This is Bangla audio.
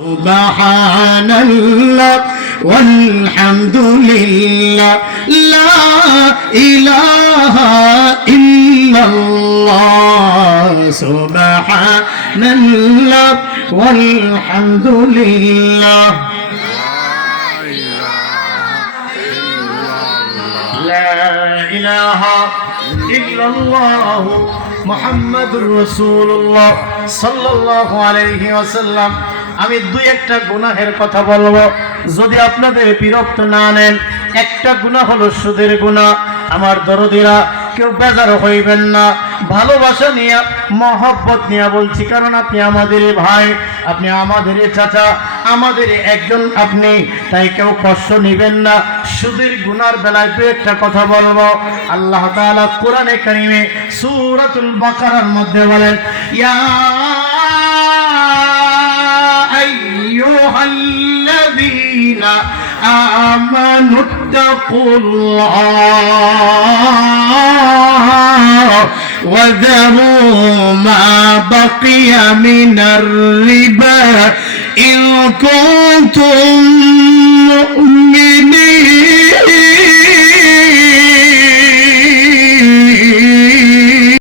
سبحان الله والحمد لله لا إله إلا الله سبحان الله والحمد لله لا إله إلا الله محمد رسول الله صلى الله عليه وسلم আমি দুই একটা গুনাহের কথা বলবো যদি আপনাদের বিরক্ত না নেন। একটা গুনাহ হলো সুদের গুনাহ। আমার দরদিরা কেউ বেজার হইবেন না, ভালোবাসা নিয়ে মহব্বত নিয়ে বলছি, কারণ আপনি আমাদের ভাই, আপনি আমাদের চাচা, আমাদের একজন আপনি, তাই কেউ কষ্ট নেবেন না। সুদের গুনার বেলায় দু একটা কথা বলবো। আল্লাহ তাআলা কোরআনে কারিমে সূরাতুল বাকারার মধ্যে বলেন, ইয়া أيها الذين آمنوا اتقوا الله وذروا ما بقي من الربا إن كنتم